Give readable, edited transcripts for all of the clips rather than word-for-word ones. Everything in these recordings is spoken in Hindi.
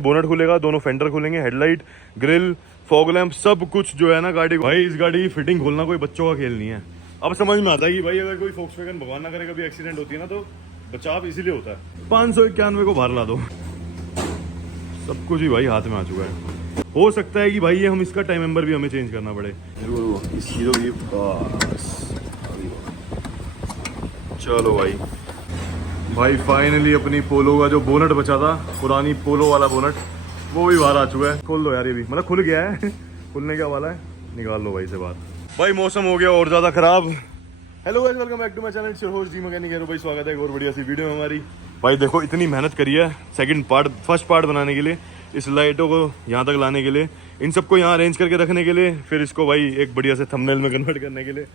बोनट खुलेगा, दोनों फेंडर खुलेंगे, हेडलाइट, ग्रिल, फॉग लैंप, सब कुछ जो है ना गाड़ी। भाई इस गाड़ी की फिटिंग खोलना कोई बच्चों का खेल नहीं है। अब समझ में आता है कि भाई अगर कोई फोक्सवैगन भगवान ना करे कभी एक्सीडेंट होती है ना तो बचाव इसीलिए होता है। 591 को बाहर ला दो, सब कुछ ही भाई हाथ में आ चुका है। हो सकता है कि भाई ये हम इसका टाइम मेंबर भी हमें चेंज करना पड़े। इस हीरो की चलो भाई फाइनली अपनी पोलो का जो बोनट बचा था, पुरानी पोलो वाला बोनट, वो भी बाहर आ चुका है। खोल दो यार, ये भी मतलब खुल गया है खुलने क्या वाला है, निकाल लो भाई से बाहर। भाई मौसम हो गया और ज्यादा खराब। Hello guys, welcome back to my channel, it's your host G Mechanic है। भाई स्वागत है एक और बढ़िया सी वीडियो में हमारी। भाई देखो इतनी मेहनत करी है फर्स्ट पार्ट बनाने के लिए, इस लाइटों को यहाँ तक लाने के लिए, इन सबको यहाँ अरेंज करके रखने के लिए, फिर इसको भाई एक बढ़िया से थंबनेल में कन्वर्ट करने के लिए।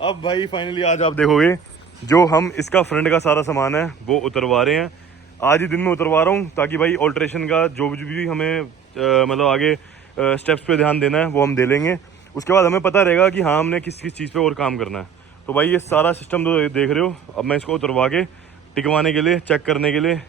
अब भाई फाइनली आज आप देखोगे जो हम इसका फ्रंट का सारा सामान है वो उतरवा रहे हैं। आज ही दिन में उतरवा रहा हूँ ताकि भाई ऑल्ट्रेशन का जो भी हमें मतलब आगे स्टेप्स पे ध्यान देना है वो हम दे लेंगे। उसके बाद हमें पता रहेगा कि हाँ हमने किस किस चीज़ पे और काम करना है। तो भाई ये सारा सिस्टम तो देख रहे हो, अब मैं इसको उतरवा के टिकवाने के लिए, चेक करने के लिए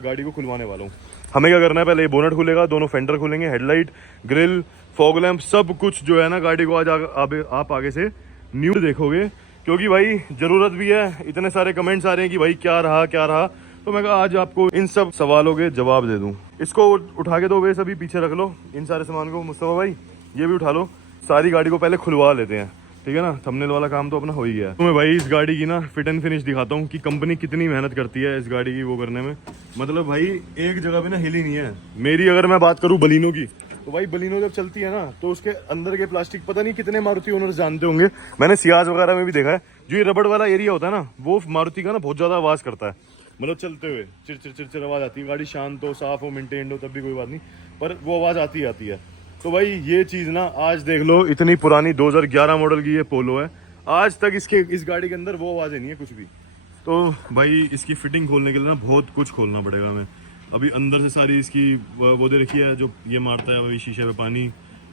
गाड़ी को खुलवाने वाला हूँ। हमें क्या करना है, पहले ये बोनट खुलेगा, दोनों फेंडर खुलेंगे, हेडलाइट, ग्रिल, फॉग लैंप, सब कुछ जो है ना गाड़ी को आज आप आगे से न्यू देखोगे, क्योंकि भाई ज़रूरत भी है। इतने सारे कमेंट्स आ रहे हैं कि भाई क्या रहा, तो मैं कहा आज आपको इन सब सवालों के जवाब दे दूं। इसको उठा के दो, वे सभी पीछे रख लो इन सारे सामान को। मुस्तफा भाई ये भी उठा लो, सारी गाड़ी को पहले खुलवा लेते हैं, ठीक है ना। थंबनेल वाला काम तो अपना हो ही गया। तो मैं भाई इस गाड़ी की ना फिट एंड फिनिश दिखाता हूँ कि कंपनी कितनी मेहनत करती है इस गाड़ी की वो करने में। मतलब भाई एक जगह पे ना हिली नहीं है मेरी। अगर मैं बात करूँ बलिनो की, तो भाई बलिनो जब चलती है ना तो उसके अंदर के प्लास्टिक पता नहीं कितने मारुति ओनर्स जानते होंगे, मैंने सियाज वगैरह में भी देखा है, जो ये रबड़ वाला एरिया होता है ना वो मारुति का ना बहुत ज्यादा आवाज करता है। मतलब चलते हुए चिर आवाज आती है। गाड़ी शांत हो, साफ हो, मेंटेन्ड हो, तब भी कोई बात नहीं, पर वो आवाज आती है। तो भाई ये चीज ना आज देख लो, इतनी पुरानी 2011 मॉडल की ये पोलो है, आज तक इस गाड़ी के अंदर वो आवाजें नहीं है कुछ भी। तो भाई इसकी फिटिंग खोलने के लिए ना बहुत कुछ खोलना पड़ेगा हमें। अभी अंदर से सारी इसकी वो दे रखी है जो ये मारता है अभी शीशे पे पानी,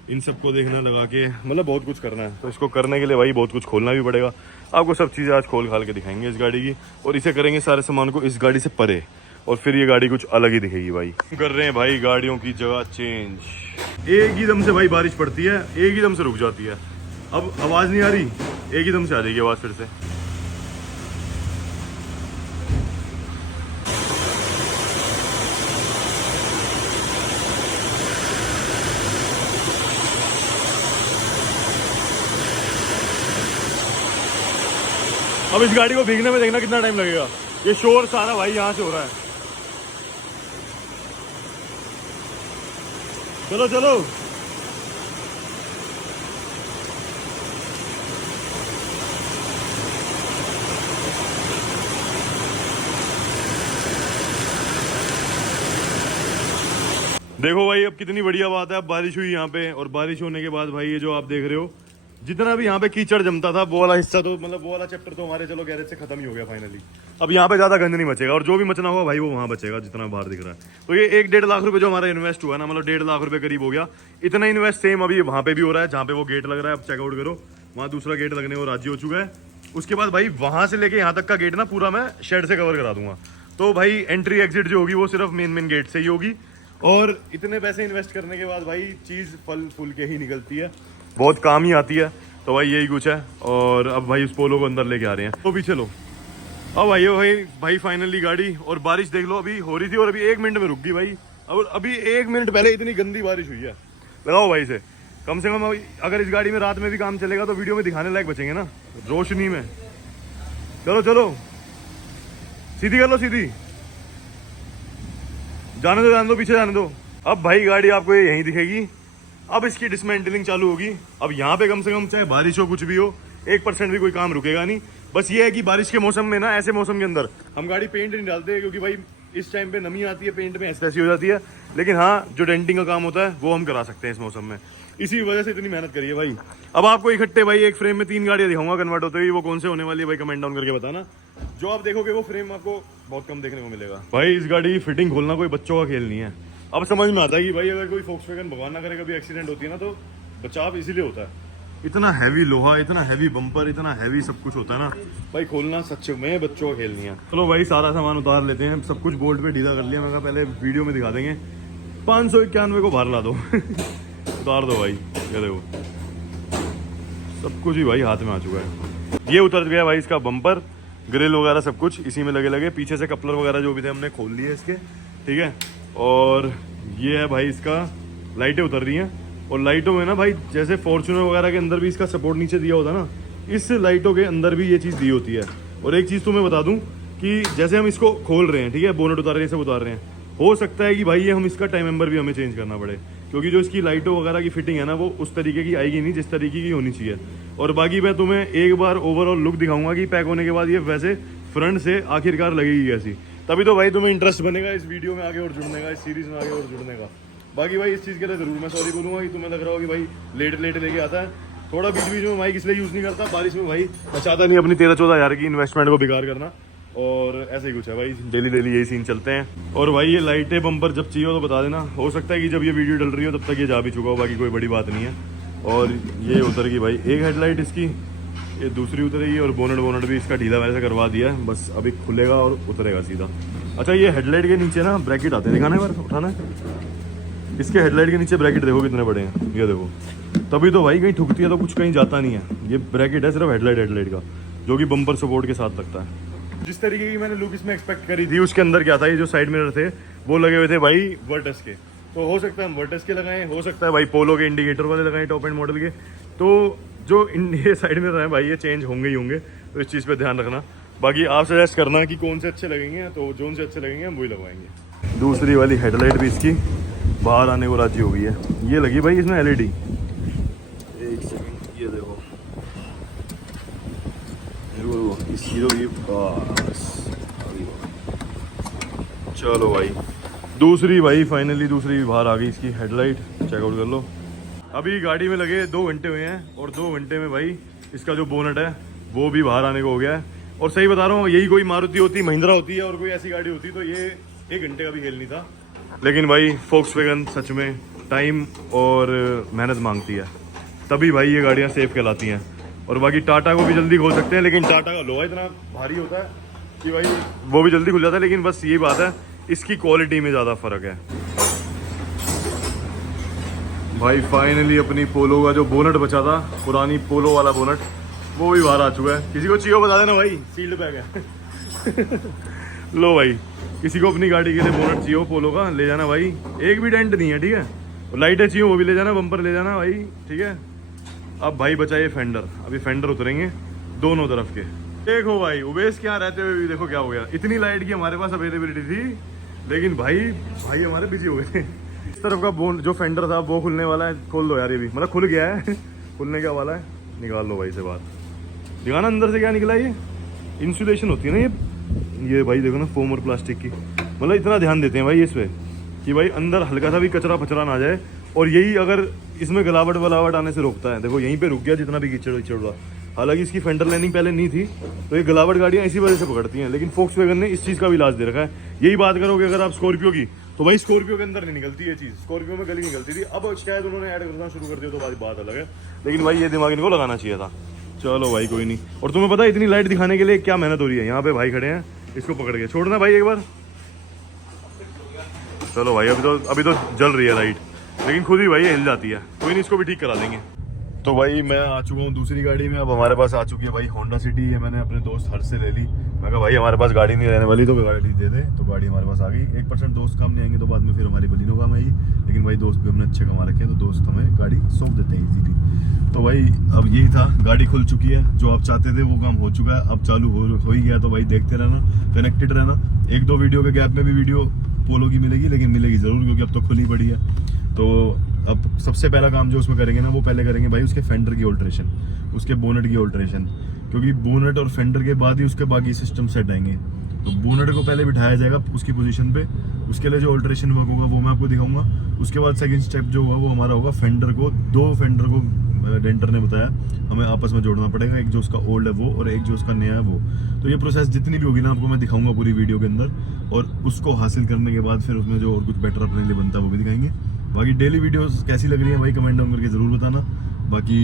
इन सबको देखना लगा के, मतलब बहुत कुछ करना है। तो इसको करने के लिए भाई बहुत कुछ खोलना भी पड़ेगा। आपको सब चीज़ें आज खोल खाल के दिखाएंगे इस गाड़ी की, और इसे करेंगे सारे सामान को इस गाड़ी से परे, और फिर ये गाड़ी कुछ अलग ही दिखेगी। भाई कर रहे हैं भाई गाड़ियों की जगह चेंज। एक ही दम से भाई बारिश पड़ती है, एक ही दम से रुक जाती है। अब आवाज़ नहीं आ रही, एक ही दम से आ जाएगी आवाज़ फिर से। अब इस गाड़ी को भीगने में देखना कितना टाइम लगेगा। ये शोर सारा भाई यहाँ से हो रहा है। चलो चलो देखो भाई, अब कितनी बढ़िया बात है। अब बारिश हुई यहाँ पे, और बारिश होने के बाद भाई ये जो आप देख रहे हो, जितना भी यहाँ पे कीचड़ जमता था वो वाला हिस्सा तो मतलब वो वाला चैप्टर तो हमारे चलो गैरेज से खत्म ही हो गया फाइनली। अब यहाँ पे ज्यादा गंद नहीं बचेगा, और जो भी मचना होगा भाई वो वहाँ बचेगा जितना बाहर दिख रहा है। तो ये 1-1.5 लाख रुपए जो हमारा इन्वेस्ट हुआ ना, मतलब 1.5 लाख रुपए करीब हो गया। इतना इन्वेस्ट सेम अभी वहाँ पे भी हो रहा है जहाँ पे वो गेट लग रहा है। अब चेकआउट करो, वहाँ दूसरा गेट लगने को राजी हो चुका है। उसके बाद भाई वहाँ से लेके यहाँ तक का गेट ना पूरा मैं शेड से कवर करा दूंगा। तो भाई एंट्री एग्जिट जो होगी वो सिर्फ मेन गेट से ही होगी। और इतने पैसे इन्वेस्ट करने के बाद भाई चीज़ फल फूल के ही निकलती है, बहुत काम ही आती है। तो भाई यही कुछ है। और अब भाई उस पोलो को अंदर लेके आ रहे हैं, तो पीछे लो। अब भाई फाइनली गाड़ी, और बारिश देख लो अभी हो रही थी और अभी 1 मिनट में रुक गई भाई। और अभी 1 मिनट पहले इतनी गंदी बारिश हुई है। लगाओ भाई से कम अगर इस गाड़ी में रात में भी काम चलेगा तो वीडियो में दिखाने लायक बचेंगे ना, रोशनी में। चलो चलो सीधी कर लो, सीधी जाने दो, पीछे जाने दो। अब भाई गाड़ी आपको ये यहीं दिखेगी। अब इसकी डिसमेंटलिंग चालू होगी। अब यहाँ पे कम से कम चाहे बारिश हो कुछ भी हो, 1% भी कोई काम रुकेगा नहीं। बस ये है कि बारिश के मौसम में ना, ऐसे मौसम के अंदर हम गाड़ी पेंट नहीं डालते, क्योंकि भाई इस टाइम पे नमी आती है, पेंट में ऐसी हो जाती है। लेकिन हाँ, जो डेंटिंग का काम होता है वो हम करा सकते हैं इस मौसम में। इसी वजह से इतनी मेहनत करी है भाई। अब आपको इकट्ठे भाई एक फ्रेम में 3 गाड़ियाँ दिखाऊंगा कन्वर्ट होते हुए, वो कौन से होने वाली है भाई कमेंट डाउन करके बताना। जो आप देखोगे वो फ्रेम आपको बहुत कम देखने को मिलेगा। भाई इस गाड़ी की फिटिंग खोलना कोई बच्चों का खेल नहीं है। अब समझ में आता है कि भाई अगर कोई फोक्सवैगन भगवान ना करे कभी एक्सीडेंट होती है ना तो बचाव इसीलिए होता है। इतना हैवी लोहा, इतना हैवी बम्पर, इतना हैवी सब कुछ होता है ना भाई, खोलना सच में बच्चों का खेल नहीं है। चलो भाई सारा सामान उतार लेते हैं, सब कुछ बोल्ट पे ढीला कर लिया। मैं कहा पहले वीडियो में दिखा देंगे। 591 को बाहर ला दो उतार दो भाई। ये देखो सब कुछ ही भाई हाथ में आ चुका है। ये उतर गया भाई इसका बम्पर, ग्रिल वगैरह सब कुछ इसी में लगे लगे। पीछे से कपलर वगैरह जो भी थे हमने खोल लिए इसके, ठीक है। और ये है भाई इसका, लाइटें उतर रही हैं। और लाइटों में ना भाई जैसे फॉर्च्यूनर वगैरह के अंदर भी इसका सपोर्ट नीचे दिया होता है ना, इस लाइटों के अंदर भी ये चीज़ दी होती है। और एक चीज़ तो मैं बता दूं कि जैसे हम इसको खोल रहे हैं, ठीक है, बोनट उतार रहे हैं, सब उतार रहे हैं, हो सकता है कि भाई ये हम इसका टाइम मेंबर भी हमें चेंज करना पड़े, क्योंकि जो इसकी लाइटों वगैरह की फिटिंग है ना वो उस तरीके की आएगी नहीं जिस तरीके की होनी चाहिए। और बाकी मैं तुम्हें एक बार ओवरऑल लुक दिखाऊंगा कि पैक होने के बाद ये वैसे फ्रंट से आखिरकार लगेगी कैसी, तभी तो भाई तुम्हें इंटरेस्ट बनेगा इस वीडियो में आगे और जुड़ने का, इस सीरीज में आगे और जुड़ने का। बाकी भाई इस चीज़ के लिए ज़रूर मैं सॉरी बोलूँगा कि तुम्हें लग रहा हो कि भाई लेट लेके आता है। थोड़ा बीच बीच में माइक इसलिए यूज़ नहीं करता, बारिश में भाई मैं चाहता नहीं अपनी 13-14 हज़ार की इन्वेस्टमेंट को बेकार करना। और ऐसे ही कुछ है भाई, डेली यही सीन चलते हैं। और भाई ये लाइटें बम्पर जब चाहिए हो तो बता देना, हो सकता है कि जब ये वीडियो डल रही हो तब तक ये जा भी चुका हो, बाकी कोई बड़ी बात नहीं है। और ये उतर गई भाई एक हेडलाइट इसकी, ये दूसरी उतरेगी। और बोनट भी इसका ढीला वैसे करवा दिया है, बस अभी खुलेगा और उतरेगा सीधा। अच्छा ये हेडलाइट के नीचे ना ब्रैकेट आते हैं, दिखाना है बार उठाना है। इसके हेडलाइट के नीचे ब्रैकेट देखो कितने बड़े हैं, ये देखो। तभी तो भाई कहीं ठुकती है तो कुछ कहीं जाता नहीं है। ये ब्रैकेट है सिर्फ हेडलाइट का, जो कि बम्पर सपोर्ट के साथ लगता है। जिस तरीके की मैंने लुक इसमें एक्सपेक्ट करी थी उसके अंदर क्या था, ये जो साइड मिरर थे वो लगे हुए थे भाई वर्टस के। तो हो सकता है हम वर्टस के लगाएं, हो सकता है भाई पोलो के इंडिकेटर वाले लगाएं टॉप एंड मॉडल के। तो जो ये साइड मिरर है भाई ये चेंज होंगे ही होंगे, तो इस चीज़ पे ध्यान रखना। बाकी आप सजेस्ट करना कि कौन से अच्छे लगेंगे, तो जो से अच्छे लगेंगे हम वही लगवाएंगे। दूसरी वाली हेडलाइट भी इसकी बाहर आने को राजी हो गई है। ये लगी भाई इसमें LED। एक सेकंड, ये देखो इस हीरो की बस। चलो भाई दूसरी भाई फाइनली दूसरी बाहर आ गई इसकी हेडलाइट, चेकआउट कर लो। अभी गाड़ी में लगे 2 घंटे हुए हैं और 2 घंटे में भाई इसका जो बोनट है वो भी बाहर आने को हो गया है। और सही बता रहा हूँ, यही कोई मारुति होती, महिंद्रा होती है और कोई ऐसी गाड़ी होती तो ये 1 घंटे का भी खेल नहीं था। लेकिन भाई फोक्सवैगन सच में टाइम और मेहनत मांगती है, तभी भाई ये गाड़ियाँ सेफ कहलाती हैं। और बाकी टाटा को भी जल्दी खोल सकते हैं, लेकिन टाटा का लोहा इतना भारी होता है कि भाई वो भी जल्दी खुल जाता है। लेकिन बस यही बात है, इसकी क्वालिटी में ज़्यादा फ़र्क है। भाई फाइनली अपनी पोलो का जो बोनट बचा था, पुरानी पोलो वाला बोनट, वो भी बाहर आ चुका है। किसी को चाहिए बता देना भाई, सील्ड पैक है लो भाई, किसी को अपनी गाड़ी के लिए बोनट चाहिए पोलो का ले जाना भाई, एक भी डेंट नहीं है, ठीक है। लाइटें चाहिए वो भी ले जाना, बम्पर ले जाना भाई, ठीक है। अब भाई बचा ये फेंडर, अभी फेंडर उतरेंगे दोनों तरफ के। देखो भाई उबेस क्या रहते हुए भी देखो क्या हो गया। इतनी लाइट की हमारे पास अवेलेबिलिटी थी, लेकिन भाई हमारे बिजी हो गए थे। इस तरफ का बोन जो फेंडर था वो खुलने वाला है, खोल दो यार ये भी, मतलब खुल गया है खुलने क्या वाला है, निकाल लो भाई से बात। दिखाना अंदर से क्या निकला, ये इंसुलेशन होती है ना ये भाई देखो ना, फोम और प्लास्टिक की। मतलब इतना ध्यान देते हैं भाई इस पे कि भाई अंदर हल्का सा भी कचरा फचरा ना जाए। और यही अगर इसमें गलावट वलावट आने से रोकता है। देखो यहीं पे रुक गया जितना भी कीचड़ विचड़ हुआ। हालांकि इसकी फेंडर लाइनिंग पहले नहीं थी, तो ये गलावट गाड़ियाँ इसी वजह से पकड़ती हैं। लेकिन फोक्सवैगन ने इस चीज़ का भी इलाज दे रखा है। यही बात करोगे अगर आप स्कॉर्पियो की, तो भाई स्कॉर्पियो के अंदर नहीं निकलती ये चीज़, स्कॉर्पियो में गली निकलती थी। अब शायद उन्होंने ऐड करना शुरू कर दिया तो बात अलग है, लेकिन भाई ये दिमाग इनको लगाना चाहिए था। चलो भाई कोई नहीं। और तुम्हें पता है इतनी लाइट दिखाने के लिए क्या मेहनत हो रही है। यहाँ पे भाई खड़े हैं, इसको पकड़ के छोड़ना भाई एक बार। चलो भाई अभी तो जल रही है लाइट, लेकिन खुद ही भाई हिल जाती है। कोई नहीं, इसको भी ठीक करा देंगे। तो भाई मैं आ चुका हूँ दूसरी गाड़ी में। अब हमारे पास आ चुकी है भाई होंडा सिटी। ये मैंने अपने दोस्त हर्ष से ले ली। मैं कहा भाई हमारे पास गाड़ी नहीं रहने वाली तो गाड़ी दे दे। तो गाड़ी हमारे पास आ गई। 1% दोस्त काम नहीं आएंगे तो बाद में फिर हमारी बलिनो काम आएगी। लेकिन भाई दोस्त भी हमने अच्छे कमा रखे हैं, तो दोस्त हमें गाड़ी सौंप देते हैं इजीली। तो भाई अब यही था, गाड़ी खुल चुकी है, जो आप चाहते थे वो काम हो चुका है। अब चालू हो ही गया, तो भाई देखते रहना, कनेक्टेड रहना। 1-2 वीडियो के गैप में भी वीडियो पोलो की मिलेगी, लेकिन मिलेगी ज़रूर, क्योंकि अब तो खुली पड़ी है। तो अब सबसे पहला काम जो उसमें करेंगे ना, वो पहले करेंगे भाई उसके फेंडर की ऑल्ट्रेशन, उसके बोनट की ऑल्ट्रेशन, क्योंकि बोनट और फेंडर के बाद ही उसके बाकी सिस्टम सेट आएंगे। तो बोनट को पहले बिठाया जाएगा उसकी पोजीशन पे, उसके लिए जो ऑल्ट्रेशन वर्क होगा वो मैं आपको दिखाऊंगा। उसके बाद सेकंड स्टेप जो होगा वो हमारा होगा फेंडर को, 2 फेंडर को डेंटर ने बताया हमें आपस में जोड़ना पड़ेगा, एक जो उसका ओल्ड है वो और एक जो उसका नया है वो। तो ये प्रोसेस जितनी भी होगी ना आपको मैं दिखाऊंगा पूरी वीडियो के अंदर, और उसको हासिल करने के बाद फिर उसमें जो और कुछ बेटर अपने लिए बनता है वो भी दिखाएंगे। बाकी डेली वीडियोस कैसी लग रही है भाई कमेंट डाउन करके ज़रूर बताना। बाकी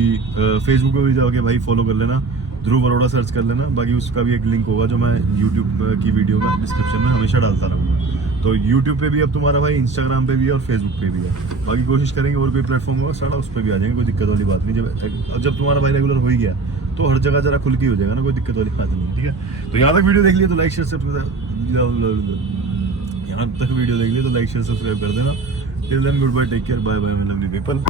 फेसबुक पे भी जाके भाई फॉलो कर लेना, ध्रुव अरोड़ा सर्च कर लेना। बाकी उसका भी एक लिंक होगा जो मैं यूट्यूब की वीडियो का डिस्क्रिप्शन में हमेशा डालता रहूँगा। तो यूट्यूब पे भी अब तुम्हारा भाई, इंस्टाग्राम पे भी है और फेसबुक पे भी है। बाकी कोशिश करेंगे और कोई प्लेटफॉर्म होगा सारा उस पर भी आ जाएंगे, कोई दिक्कत वाली बात नहीं। जब तुम्हारा भाई रेगुलर हो ही गया तो हर जगह जरा खुल के हो जाएगा ना, कोई दिक्कत वाली बात नहीं। ठीक है, तो यहाँ तक वीडियो देख लिया तो लाइक शेयर सब्सक्राइब कर देना। Till then goodbye, take care, bye bye my lovely people.